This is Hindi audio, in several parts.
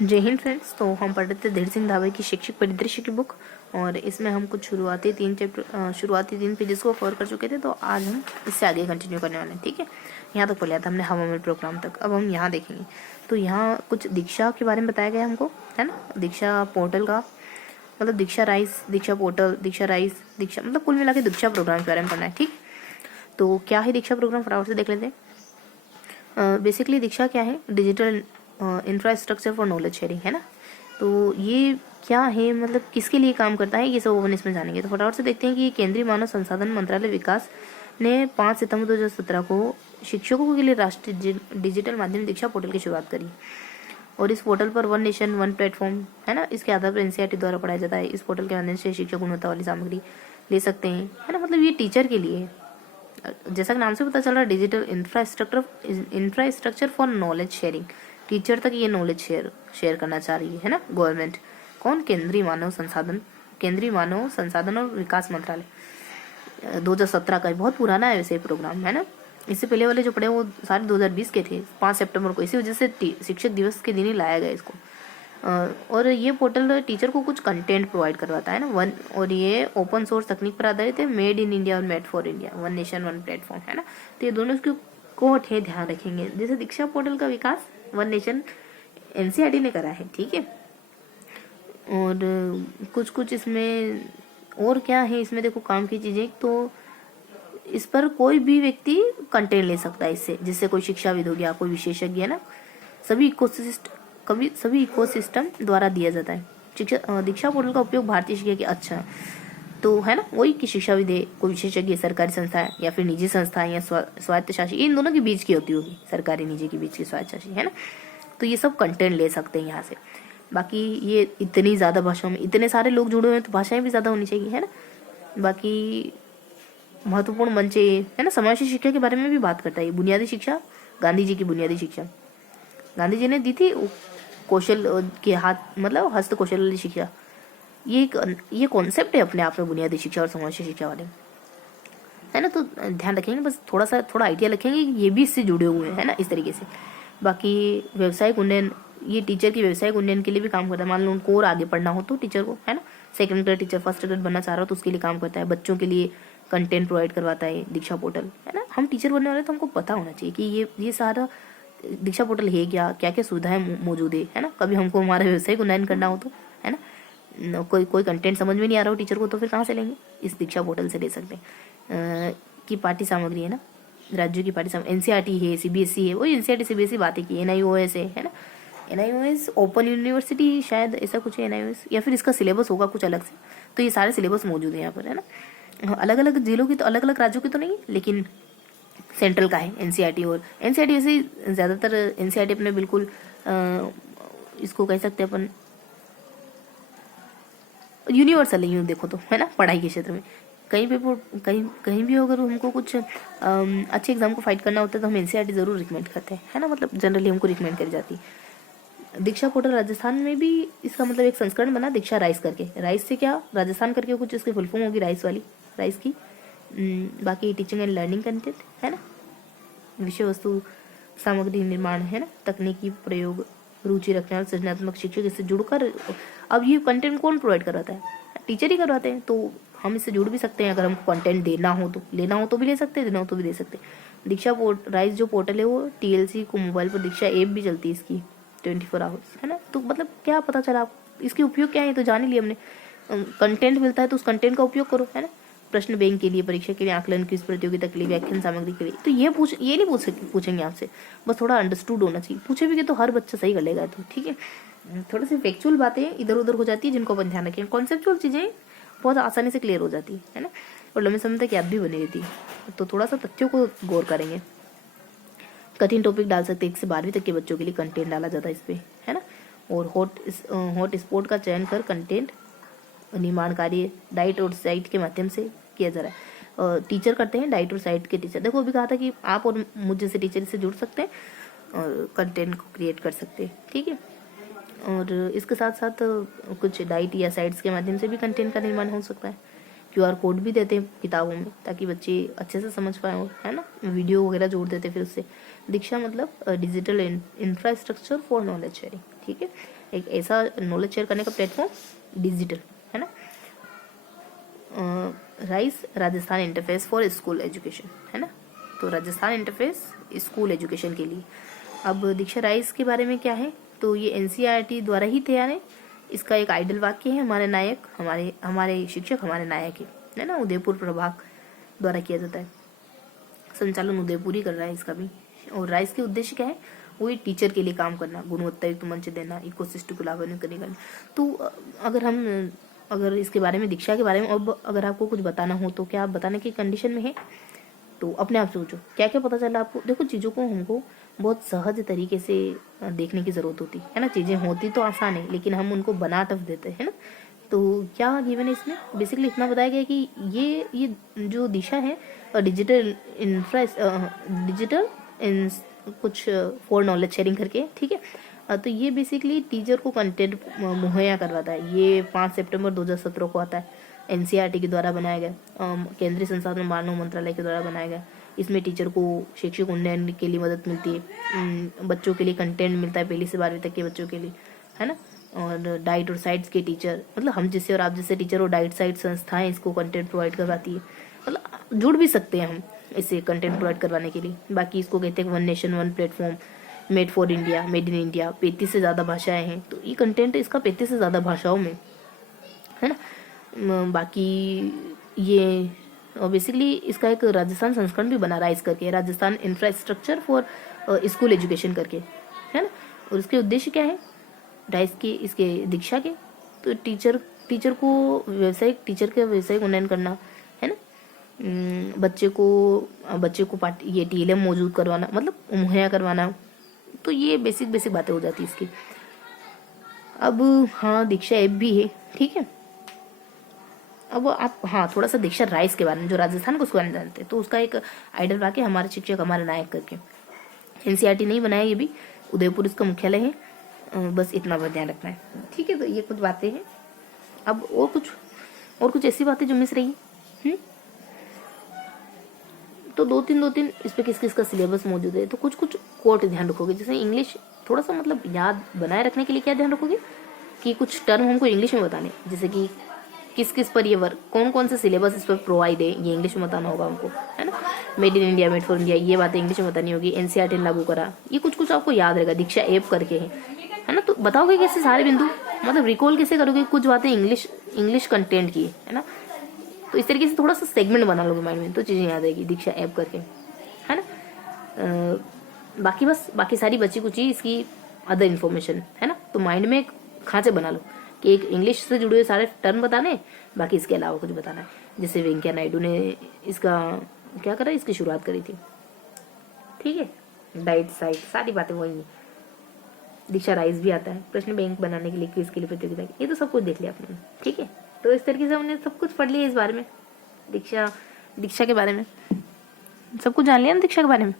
जय हिंद फ्रेंड्स। तो हम पढ़ रहे थे धीर सिंह धाबे की शिक्षक परिदृश्य की बुक, और इसमें हम कुछ शुरुआती 3 पेजेस को कवर कर चुके थे। तो आज हम इससे आगे कंटिन्यू करने वाले हैं। ठीक है, यहाँ तक पढ़ लिया था हमने हवा महल प्रोग्राम तक। अब हम यहाँ देखेंगे। तो यहाँ कुछ दीक्षा के बारे में बताया गया हमको, है ना। दीक्षा पोर्टल का मतलब दीक्षा राइस, दीक्षा पोर्टल, दीक्षा राइस, दीक्षा मतलब कुल मिला के दीक्षा प्रोग्राम के बारे में पढ़ना है। ठीक, तो क्या है दीक्षा प्रोग्राम, फटाफट से देख लेते हैं। बेसिकली दीक्षा क्या है, digital infrastructure for knowledge sharing, है ना। तो ये क्या है, मतलब किसके लिए काम करता है, ये सब अपन इसमें जानेंगे। तो फटाफट से देखते हैं कि केंद्रीय मानव संसाधन मंत्रालय विकास ने 5 सितंबर 2017 को शिक्षकों के लिए राष्ट्रीय डिजिटल माध्यम दीक्षा पोर्टल की शुरुआत करी। और इस पोर्टल पर वन नेशन वन प्लेटफॉर्म, है ना, इसके आधार पर एनसीईआरटी द्वारा पढ़ाया जाता है। इस पोर्टल के माध्यम से शिक्षक गुणवत्ता वाली सामग्री ले सकते हैं, है ना। मतलब ये टीचर के लिए, जैसा कि नाम से पता चल रहा है, digital infrastructure for knowledge sharing. Teacher तक ये नॉलेज शेयर करना चाह रही है ना गवर्नमेंट। कौन? केंद्रीय मानव संसाधन और विकास मंत्रालय। 2017 का बहुत पुराना है वैसे प्रोग्राम, है ना। इससे पहले वाले जो पढ़े वो सारे 2020 के थे, 5 सितंबर को। इसी वजह से शिक्षक दिवस के दिन ही लाया गया इसको। और ये पोर्टल टीचर को कुछ कंटेंट प्रोवाइड करवाता है ना। और ये ओपन सोर्स तकनीक पर आधारित है, मेड इन इंडिया और made for India, one nation one platform, है ना। तो ये दोनों इसकी कोट है, ध्यान रखेंगे। जैसे दीक्षा पोर्टल का विकास वन नेशन एनसीईआरटी ने करा है, ठीक है। और कुछ इसमें और क्या है, इसमें देखो काम की चीजें। तो इस पर कोई भी व्यक्ति कंटेंट ले सकता है इससे, जिससे कोई शिक्षाविद हो गया, कोई विशेषज्ञ, है ना। सभी इकोसिस्टम द्वारा दिया जाता है। दीक्षा पोर्टल का उपयोग भारतीय शिक्षा के अच्छा तो, है ना, वही कि शिक्षाविद है, कोई विशेषज्ञ, सरकारी संस्था है या फिर निजी संस्था है या स्वायत्त शासी, इन दोनों के बीच की होती होगी, सरकारी निजी के बीच की स्वायत्त शासी, है ना। तो ये सब कंटेंट ले सकते हैं यहाँ से। बाकी ये इतनी ज़्यादा भाषाओं में इतने सारे लोग जुड़े हुए हैं, तो भाषाएं भी ज़्यादा होनी चाहिए, है ना। बाकी महत्वपूर्ण मंचे, है ना, समावेशी शिक्षा के बारे में भी बात करता है। बुनियादी शिक्षा, गांधी जी की बुनियादी शिक्षा गांधी जी ने दी थी। कौशल के हाथ मतलब हस्त कौशल वाली शिक्षा, ये कॉन्सेप्ट है अपने आप में, बुनियादी शिक्षा और समावेशी शिक्षा वाले, है ना। तो ध्यान रखेंगे, बस थोड़ा आइडिया रखेंगे कि ये भी इससे जुड़े हुए हैं, है ना, इस तरीके से। बाकी व्यवसायिक उन्नयन, ये टीचर की व्यवसायिक उन्नयन के लिए भी काम करता है। मान लो उनको और आगे पढ़ना हो तो टीचर को, है ना, second grade teacher, first grade बनना चाह रहा हो तो उसके लिए काम करता है। बच्चों के लिए कंटेंट प्रोवाइड करवाता है दीक्षा पोर्टल, है ना। हम टीचर बनने वाले तो हमको पता होना चाहिए कि ये सारा दीक्षा पोर्टल है क्या क्या सुविधाएं मौजूद है ना। कभी हमको हमारा व्यवसायिक उन्नयन करना हो तो, है ना, कोई कंटेंट समझ में नहीं आ रहा हो टीचर को, तो फिर कहाँ से लेंगे? इस दीक्षा पोर्टल से ले सकते हैं। की पाठ्य सामग्री, है ना, राज्यों की पाठ्य सामग्री, एनसीईआरटी है, सीबीएसई है, वही एनसीईआरटी सीबीएसई बातें की, एनआईओएस है ना। एनआईओएस ओपन यूनिवर्सिटी शायद ऐसा कुछ है एनआईओएस, या फिर इसका सिलेबस होगा कुछ अलग से। तो ये सारे सिलेबस मौजूद है यहाँ पर, है ना। अलग अलग जिलों की तो, अलग अलग राज्यों की तो नहीं, लेकिन सेंट्रल का है एनसीईआरटी। और एनसीईआरटी वैसे ज़्यादातर एनसीईआरटी अपने बिल्कुल इसको कह सकते हैं अपन यूनिवर्सल है, यूँ देखो तो, है ना। पढ़ाई के क्षेत्र में कहीं भी अगर हमको कुछ अच्छे एग्जाम को फाइट करना होता है तो हम एनसीईआरटी जरूर रिकमेंड करते हैं, है ना। मतलब जनरली हमको रिकमेंड करी जाती है। दीक्षा पोर्टल राजस्थान में भी इसका मतलब एक संस्करण बना, दीक्षा राइस करके। राइस से क्या, राजस्थान करके कुछ इसकी फुल फॉर्म होगी, राइस की। बाकी टीचिंग एंड लर्निंग कंटेंट, है ना, विषय वस्तु सामग्री निर्माण, है ना, तकनीकी प्रयोग, रुचि रखने वाले सृजनात्मक शिक्षक इससे जुड़कर। अब ये कंटेंट कौन प्रोवाइड करवाता है? टीचर ही करवाते हैं। तो हम इससे जुड़ भी सकते हैं, अगर हमको कंटेंट लेना हो तो भी ले सकते हैं, देना हो तो भी दे सकते हैं। दीक्षा राइस जो पोर्टल है वो टीएलसी को मोबाइल पर, दीक्षा ऐप भी चलती है इसकी 24 आवर्स, है ना। तो मतलब क्या पता चला आप इसके उपयोग क्या है, तो जान ही लिया हमने। कंटेंट मिलता है तो उस कंटेंट का उपयोग करो, है ना। प्रश्न बैंक के लिए, परीक्षा के लिए, आकलन क्विज प्रतियोगिता के लिए, व्याख्यान सामग्री के लिए। तो ये नहीं पूछेंगे आपसे, बस थोड़ा अंडरस्टूड होना चाहिए। पूछे भी कि तो हर बच्चा सही कर लेगा, तो ठीक है। थोड़ी सी फैक्चुअल बातें इधर उधर हो जाती है, जिनको अपन ध्यान रखें। कॉन्सेप्चुअल चीजें बहुत आसानी से क्लियर हो जाती है ना, और लंबे समय तक याद भी बनी रहती है। तो थोड़ा सा तथ्यों को गौर करेंगे। कठिन टॉपिक डाल सकते हैं, 1 से 12वीं तक के बच्चों के लिए कंटेंट डाला जाता है इस पे, है ना। और हॉट स्पॉट का चयन कर कंटेंट निर्माण कार्य डाइट और साइट के माध्यम से किया जा रहा है। टीचर करते हैं, डाइट और साइट के टीचर। देखो अभी कहा था कि आप और मुझ जैसे टीचर से जुड़ सकते हैं और कंटेंट को क्रिएट कर सकते हैं, ठीक है। और इसके साथ साथ कुछ डाइट या साइट्स के माध्यम से भी कंटेंट का निर्माण हो सकता है। क्यूआर कोड भी देते हैं किताबों में, ताकि बच्चे अच्छे से समझ पाए, है ना। वीडियो वगैरह जोड़ देते हैं फिर उससे। दीक्षा मतलब digital infrastructure for knowledge sharing. ठीक है, एक ऐसा नॉलेज शेयर करने का प्लेटफॉर्म डिजिटल, है ना। Rice Rajasthan interface for school education, है ना, तो राजस्थान इंटरफेस स्कूल एजुकेशन के लिए। अब दीक्षा राइस के बारे में क्या है, तो ये एनसीईआरटी द्वारा ही तैयार है। इसका एक आइडल वाक्य है, हमारे नायक हमारे शिक्षक हमारे नायक है ना, उदयपुर प्रभाग द्वारा किया जाता है, संचालन उदयपुर ही कर रहा है इसका भी। और राइस के उद्देश्य क्या है, वही टीचर के लिए काम करना, गुणवत्ता युक्त मंच देना, इकोसिस्टम को लाभान्वित करने। तो अगर इसके बारे में, दीक्षा के बारे में अब अगर आपको कुछ बताना हो तो क्या आप बताने की कंडीशन में है, तो अपने आप सोचो क्या क्या पता चला आपको। देखो, चीज़ों को हमको बहुत सहज तरीके से देखने की ज़रूरत होती है ना। चीज़ें होती तो आसान है, लेकिन हम उनको बना टफ देते हैं ना। तो क्या गिवन है इसमें, बेसिकली इतना बताया गया कि ये जो दिशा है डिजिटल कुछ फॉर नॉलेज शेयरिंग करके, ठीक है। तो ये बेसिकली टीचर को कंटेंट मुहैया करवाता है। ये 5 सितंबर 2017 को आता है, एनसीईआरटी के द्वारा बनाया गया, केंद्रीय संसाधन मानव मंत्रालय के द्वारा बनाया गया। इसमें टीचर को शैक्षिक उन्नयन के लिए मदद मिलती है, बच्चों के लिए कंटेंट मिलता है, 1 से 12वीं तक के बच्चों के लिए, है ना। और डाइट और साइट्स के टीचर, मतलब हम जैसे और आप जैसे टीचर और डाइट साइट संस्थाएं इसको कंटेंट प्रोवाइड करवाती है। मतलब जुड़ भी सकते हैं हम इससे कंटेंट प्रोवाइड करवाने के लिए। बाकी इसको कहते हैं one nation one platform, made for India, made in India. 35 से ज़्यादा भाषाएं हैं, तो ये कंटेंट इसका 35 से ज़्यादा भाषाओं में, है ना। बाकी ये बेसिकली इसका एक राजस्थान संस्करण भी बना राइस करके, Rajasthan infrastructure for school education करके, है ना। और इसके उद्देश्य क्या है राइस के, इसके दीक्षा के, तो टीचर को व्यावसायिक उन्नयन करना, है ना। बच्चे को ये टीएलएम मौजूद करवाना, मतलब मुहैया करवाना। तो ये बेसिक बातें हो जाती है इसकी। अब हाँ, दीक्षा ऐप भी है, ठीक है। अब आप हाँ थोड़ा सा दीक्षा राइस के बारे में, जो राजस्थान को उसके बारे में जानते हैं, तो उसका एक आइडल वाक्य हमारे शिक्षक हमारे नायक करके। एनसीईआरटी नहीं बनाया, ये भी उदयपुर इसका मुख्यालय है। बस इतना बस ध्यान रखना है, ठीक है। तो ये कुछ बातें हैं। अब और कुछ ऐसी बातें जो मिस रही है। तो दो तीन इस पे किस का सिलेबस मौजूद है। तो कुछ कोट ध्यान रखोगे, जैसे इंग्लिश थोड़ा सा मतलब याद बनाए रखने के लिए क्या ध्यान रखोगे कि कुछ टर्म हमको इंग्लिश में बताने, जैसे कि किस पर ये वर्क, कौन से सिलेबस इस पर प्रोवाइड है, ये इंग्लिश में बताना होगा हमको, है ना। Made in India, made for India, ये बातें इंग्लिश में बतानी होगी। एनसीईआरटी ने लागू करा, ये कुछ आपको याद रहेगा। दीक्षा ऐप करके है ना। तो बताओगे कैसे सारे बिंदु, मतलब रिकॉल कैसे करोगे कुछ बातें इंग्लिश कंटेंट की, है ना। तो इस तरीके से थोड़ा सा सेगमेंट बना लोगे माइंड में, तो चीज़ें याद आएगी दीक्षा ऐप करके, है ना। बाकी सारी बची कुछ इसकी अदर इन्फॉर्मेशन, है ना। तो माइंड में एक खांचे बना लो कि एक इंग्लिश से जुड़े हुए सारे टर्म बताने, बाकी इसके अलावा कुछ बताना है। जैसे वेंकैया नायडू ने इसका क्या करा, इसकी शुरुआत करी थी, ठीक है। डाइट साइट सारी बातें वही है। दीक्षा राइस भी आता है, प्रश्न बैंक बनाने के लिए, क्विज के लिए प्रतियोगिता, ये तो सब कुछ देख लिया आपने, ठीक है। तो इस तरीके से हमने सब कुछ पढ़ लिया इस बारे में, दीक्षा के बारे में सब कुछ जान लिया ना, दीक्षा के बारे में।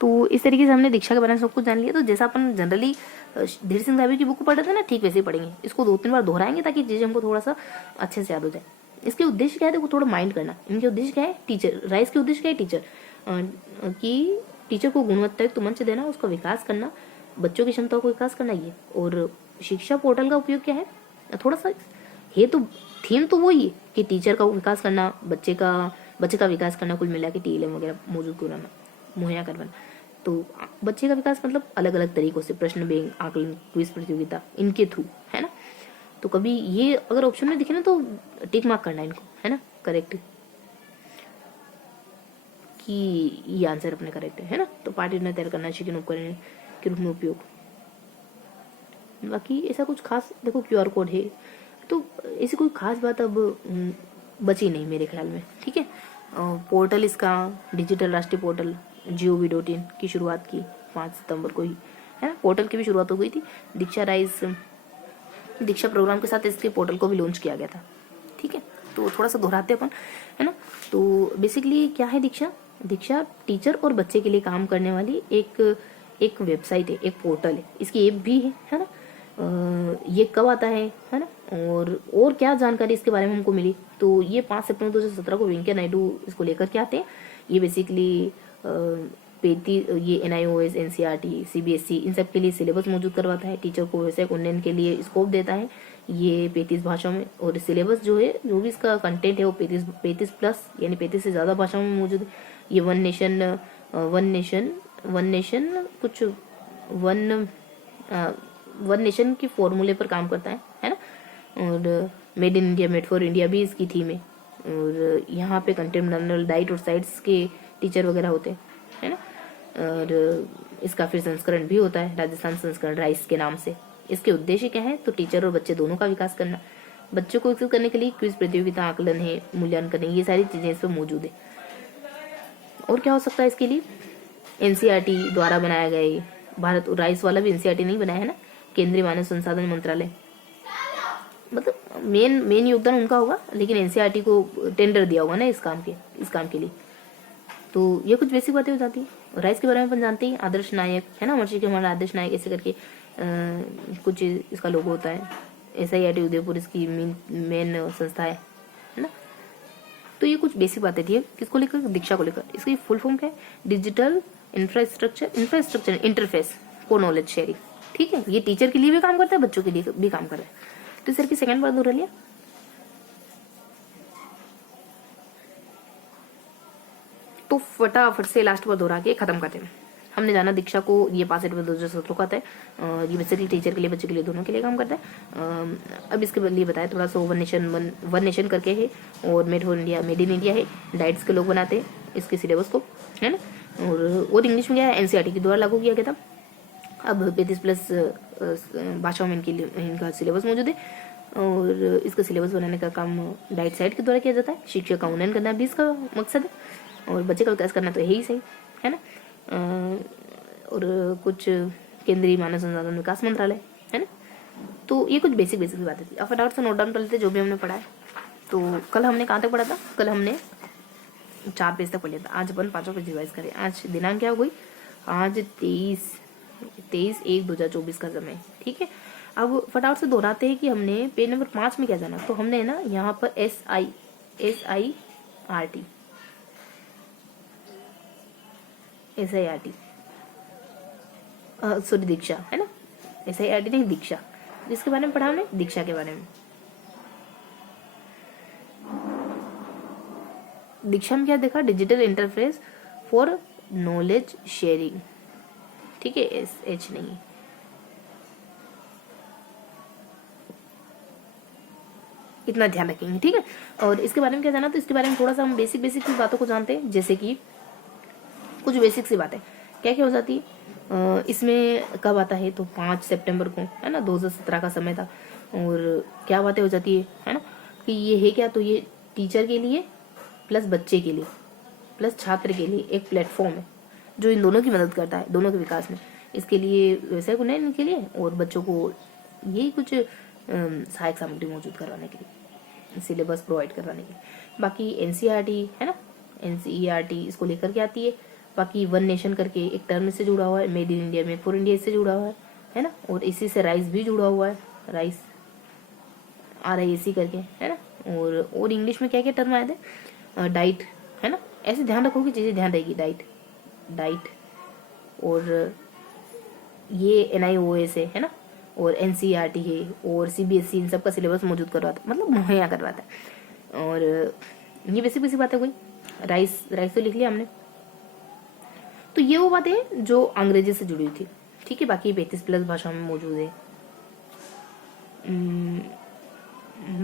तो इस तरीके से हमने दीक्षा के बारे में सब कुछ जान लिया। तो जैसा अपन जनरली धीर सिंह धाबी की बुक को पढ़े थे ना, ठीक वैसे ही पढ़ेंगे। इसको 2-3 बार दोहराएंगे ताकि चीज़ें हमको थोड़ा सा अच्छे से याद हो जाए। इसके उद्देश्य क्या है, देखो थोड़ा माइंड करना। इनके उद्देश्य क्या है, टीचर राइस के उद्देश्य क्या है, टीचर को गुणवत्तायुक्त मंच देना, उसका विकास करना, बच्चों की क्षमताओं को विकास करना ये। और शिक्षा पोर्टल का उपयोग क्या है, थोड़ा सा ये तो थीम तो वही है कि टीचर का विकास करना, बच्चे का विकास करना, कुल मिला के टीएलएम वगैरह मौजूद कराना, मुहैया करवाना। तो बच्चे का विकास मतलब अलग अलग तरीकों से, प्रश्न बैंक, आकलन, क्विज प्रतियोगिता, इनके थ्रू, है ना। तो कभी ये अगर ऑप्शन में दिखे ना तो टिक मार्क करना इनको, है ना, करेक्ट, कि ये आंसर अपने करेक्ट है ना। तो पाठ योजना तैयार करना, शिक्षण उपकरण के रूप में उपयोग। बाकी ऐसा कुछ खास, देखो क्यूआर कोड है, तो ऐसी कोई खास बात अब बची नहीं मेरे ख्याल में, ठीक है। पोर्टल इसका डिजिटल राष्ट्रीय पोर्टल gov.in की शुरुआत की 5 सितंबर को ही, है ना। पोर्टल की भी शुरुआत हो गई थी। दीक्षा प्रोग्राम के साथ इसके पोर्टल को भी लॉन्च किया गया था, ठीक है। तो थोड़ा सा दोहराते अपन, है ना। तो बेसिकली क्या है, दीक्षा टीचर और बच्चे के लिए काम करने वाली एक वेबसाइट है, एक पोर्टल है। इसकी ऐप भी है ना। ये कब आता है ना, और क्या जानकारी इसके बारे में हमको मिली, तो ये 5 सितंबर 2017 को वेंकैया नायडू इसको लेकर के आते हैं। ये बेसिकली पेटी ये NIOS, NCERT, CBSE इन सब के लिए सिलेबस मौजूद करवाता है। टीचर को व्यवसायिक उन्नयन के लिए स्कोप देता है ये 35 भाषाओं में। और सिलेबस जो है, जो भी इसका कंटेंट है वो 35 प्लस यानी 35 से ज़्यादा भाषाओं में मौजूद है। ये वन नेशन की फॉर्मूले पर काम करता है ना। और made in India, made for India भी इसकी थीम है। और यहाँ पे कंटेंट बनरल डाइट और साइट्स के टीचर वगैरह होते हैं, है ना। और इसका फिर संस्करण भी होता है, राजस्थान संस्करण राइस के नाम से। इसके उद्देश्य क्या है, तो टीचर और बच्चे दोनों का विकास करना। बच्चों को विकसित करने के लिए क्विज प्रतियोगिता, आकलन है, मूल्यांकन है, ये सारी चीजें इसमें मौजूद है। और क्या हो सकता है इसके लिए, NCERT द्वारा बनाया गया ये भारत राइस वाला भी NCERT नहीं बनाया है ना, केंद्रीय मानव संसाधन मंत्रालय, मतलब मेन योगदान उनका होगा, लेकिन NCERT को टेंडर दिया होगा ना इस काम के लिए। तो ये कुछ बेसिक बातें हो जाती है। राइस के बारे में अपन जानते हैं, आदर्श नायक है ना, अमर सिंह के हमारा आदर्श नायक ऐसे करके कुछ इसका लोगो होता है। SIRT उदयपुर इसकी मेन संस्था है ना। तो ये कुछ बेसिक बातें थी किसको लेकर, दीक्षा को लेकर। इसकी फुल फॉर्म क्या है, digital infrastructure interface for knowledge sharing. ठीक है, ये टीचर के लिए भी काम करता है, बच्चों के लिए भी काम कर रहा है। तो सर की सेकंड बार दोहरा लिया। तो फटाफट से लास्ट बार दोहरा के खत्म करते हैं। हमने जाना दीक्षा को, ये 65 में 2017 का आता है। ये बेसिकली टीचर के लिए, बच्चे के लिए, दोनों के लिए काम करता है। अब इसके लिए बताया थोड़ा सा, वन नेशन करके है, और made for India, made in India है, डाइट्स के लोग बनाते हैं इसके सिलेबस को, है ना। और इंग्लिश में क्या है, NCERT के द्वारा लागू किया गया था। अब 35 प्लस भाषाओं में इनका सिलेबस मौजूद है। और इसका सिलेबस बनाने का काम डाइट साइट के द्वारा किया जाता है। शिक्षा का उन्नयन करना भी इसका मकसद है, और बच्चे का विकास करना तो यही सही है ना। और कुछ केंद्रीय मानव संसाधन विकास मंत्रालय है ना। तो ये कुछ बेसिक बातें थी। अब फटाफट से नोट डाउन कर लेते जो भी हमने पढ़ा है। तो कल हमने कहाँ तक पढ़ा था, कल हमने 4 पेज तक पढ़ लिया था। आज अपन 5 पेज रिवाइज करें। आज दिनांक क्या हो गई, आज 23/1/2024 का समय, ठीक है। अब फटाफट से दोहराते हैं कि हमने पेज नंबर 5 में क्या जाना। तो हमने ना यहाँ पर SIRT सॉरी दीक्षा है ना, SIRT नहीं दीक्षा, जिसके बारे में पढ़ा हमने, दीक्षा के बारे में। दीक्षा में क्या देखा, digital interface for knowledge sharing, ठीक है, SH नहीं। इतना ध्यान रखेंगे, ठीक है। और इसके बारे में क्या जाना, तो इसके बारे में थोड़ा सा हम बेसिक सी बातों को जानते हैं। जैसे कि कुछ बेसिक सी बातें क्या क्या हो जाती है। इसमें कब आता है, तो 5 सितंबर को है ना, 2017 का समय था। और क्या बातें हो जाती है ना, कि ये है क्या, तो ये टीचर के लिए प्लस बच्चे के लिए प्लस छात्र के लिए एक प्लेटफॉर्म है जो इन दोनों की मदद करता है, दोनों के विकास में। इसके लिए व्यवसाय उन्नयन के लिए और बच्चों को यही कुछ सहायक सामग्री मौजूद करवाने के लिए, सिलेबस प्रोवाइड करवाने के लिए। बाकी NCERT है ना, NCERT इसको लेकर के आती है। बाकी वन नेशन करके एक टर्म से जुड़ा हुआ है, made in India, made for India इससे जुड़ा हुआ है ना। और इसी से राइस भी जुड़ा हुआ है, राइस RIAC करके है ना। और इंग्लिश में क्या क्या टर्म आए थे, डाइट है ना। ऐसे ध्यान रखोगे, चीजें ध्यान रहेगी, डाइट और ये NIOS है ना, और NCERT है, और CBSE इन सब का सिलेबस मौजूद करवाता है, मतलब मुहैया करवाता है। और ये बेसिक बात है कोई। राइस तो लिख लिया हमने। तो ये वो बातें जो अंग्रेजी से जुड़ी हुई थी, ठीक है। बाकी 35 प्लस भाषा में मौजूद है।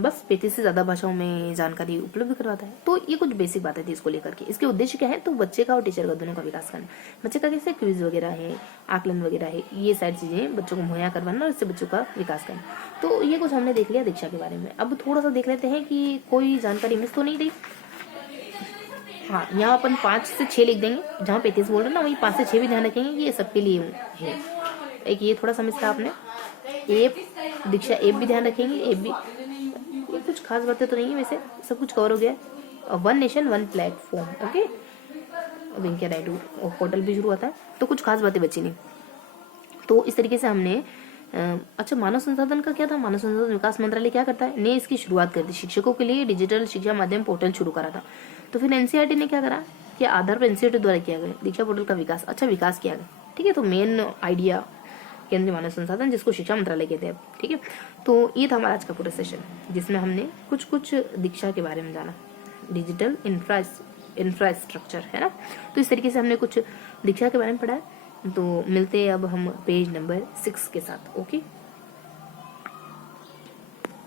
बस 35 से ज्यादा भाषाओं में जानकारी उपलब्ध करवाता है। तो ये कुछ बेसिक बातें थी इसको लेकर के। इसके उद्देश्य क्या है, तो बच्चे का और टीचर का दोनों का विकास करना। बच्चे का कैसे, क्विज वगैरह है, आकलन वगैरह है, ये सारी चीजें बच्चों को मुहैया करवाना और इससे बच्चों का विकास करना। तो ये कुछ हमने देख लिया दीक्षा के बारे में। अब थोड़ा सा देख लेते हैं कि कोई जानकारी मिस तो नहीं रही। हाँ, यहाँ अपन 5 से 6 लिख देंगे, जहाँ 35 बोल रहे ना वहीं 5 से 6 भी ध्यान रखेंगे कि ये सबके लिए है। एक ये थोड़ा सा मिस था आपने, एप दीक्षा एप भी ध्यान रखेंगे, एप भी। ये कुछ खास बातें तो नहीं है, वैसे सब कुछ कवर हो गया। One nation one platform, okay. Venkaiah Naidu और पोर्टल भी शुरू होता है, तो कुछ खास बातें बची नहीं। तो इस तरीके से हमने अच्छा, मानव संसाधन का क्या था, मानव संसाधन विकास मंत्रालय क्या करता है, ने इसकी शुरुआत कर दी। शिक्षकों के लिए डिजिटल शिक्षा माध्यम पोर्टल शुरू करा था। तो फिर NCERT ने क्या करा के आधार पर इंस्टीट्यूट द्वारा किया गया दीक्षा पोर्टल का विकास, अच्छा विकास किया गया, ठीक है। तो मेन आइडिया केंद्रीय मानव संसाधन, जिसको शिक्षा मंत्रालय कहते हैं, ठीक है। तो ये था हमारा आज का पूरा सेशन, जिसमें हमने कुछ कुछ दीक्षा के बारे में जाना, डिजिटल इंफ्रास्ट्रक्चर, है ना। तो इस तरीके से हमने कुछ दीक्षा के बारे में पढ़ा है। तो मिलते हैं अब हम पेज नंबर 6 के साथ। ओके।